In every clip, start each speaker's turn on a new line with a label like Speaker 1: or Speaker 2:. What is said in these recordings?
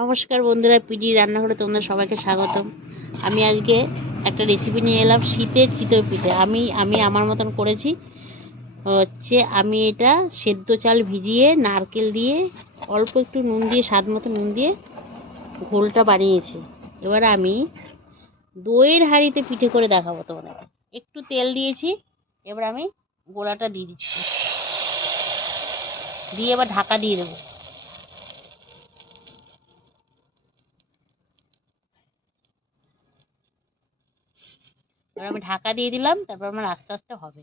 Speaker 1: নমস্কার বন্ধুরা, পিডি রান্নাঘরে তোমাদের সবাইকে স্বাগতম। আমি আজকে একটা রেসিপি নিয়ে এলাম, শীতের চিতই পিঠে। আমি আমি আমার মতন করেছি। হচ্ছে আমি এটা সেদ্ধ চাল ভিজিয়ে, নারকেল দিয়ে, অল্প একটু নুন দিয়ে, স্বাদ মতো নুন দিয়ে ঘোলটা বানিয়েছি। এবার আমি দইয়ের হাঁড়িতে পিঠে করে দেখাবো তোমাদের। একটু তেল দিয়েছি, এবার আমি গোড়াটা দিয়ে দিচ্ছি। দিয়ে এবার ঢাকা দিয়ে দেবো। এবার আমি ঢাকা দিয়ে দিলাম তারপর আমার আস্তে আস্তে হবে।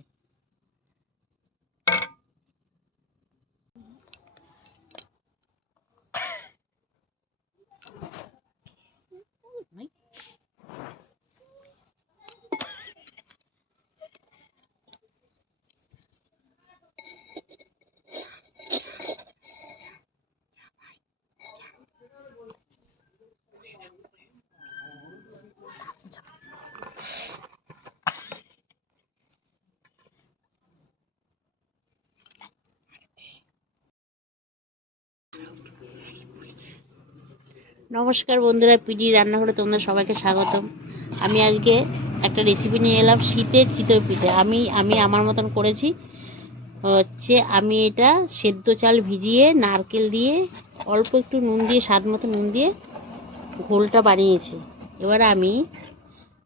Speaker 1: নমস্কার বন্ধুরা, পিডি রান্নাঘরে তোমাদের সবাইকে স্বাগতম। আমি আজকে একটা রেসিপি নিয়ে এলাম, শীতের চিতই পিঠে। আমি আমি আমার মতন করেছি। হচ্ছে আমি এটা সেদ্ধ চাল ভিজিয়ে, নারকেল দিয়ে, অল্প একটু নুন দিয়ে, স্বাদ মতো নুন দিয়ে ঘোলটা বানিয়েছি। এবার আমি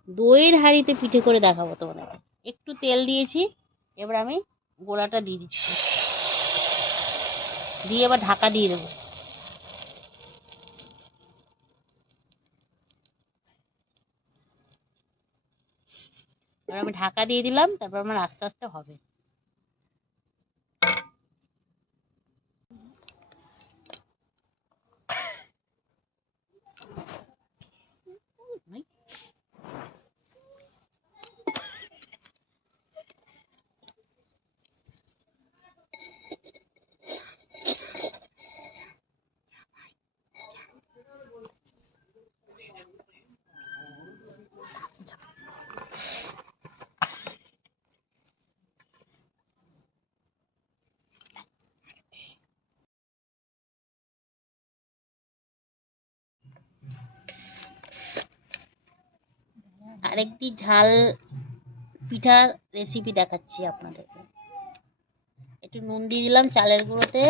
Speaker 1: দইয়ের হাঁড়িতে পিঠে করে দেখাবো তোমাদের একটু তেল দিয়েছি, এবার আমি গোড়াটা দিয়ে দিচ্ছি। দিয়ে এবার ঢাকা দিয়ে দেবো। এবার আমি ঢাকা দিয়ে দিলাম তারপর আমার আস্তে আস্তে হবে। আরেকটি ঝাল পিঠার রেসিপি দেখাচ্ছি আপনাদেরকে। একটু নুন দিয়ে দিলাম চালের গুঁড়োতে।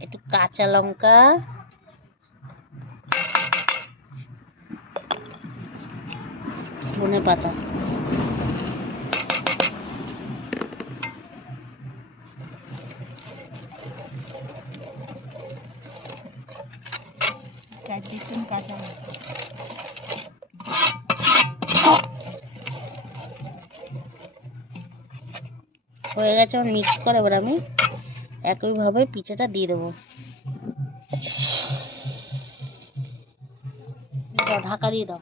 Speaker 1: একটু কাঁচা লঙ্কা। ধনে পাতা হয়ে। গেছে আমার মিক্স করে এবার আমি একইভাবে পিঠেটা দিয়ে দেবো। ঢাকা দিয়ে দাও।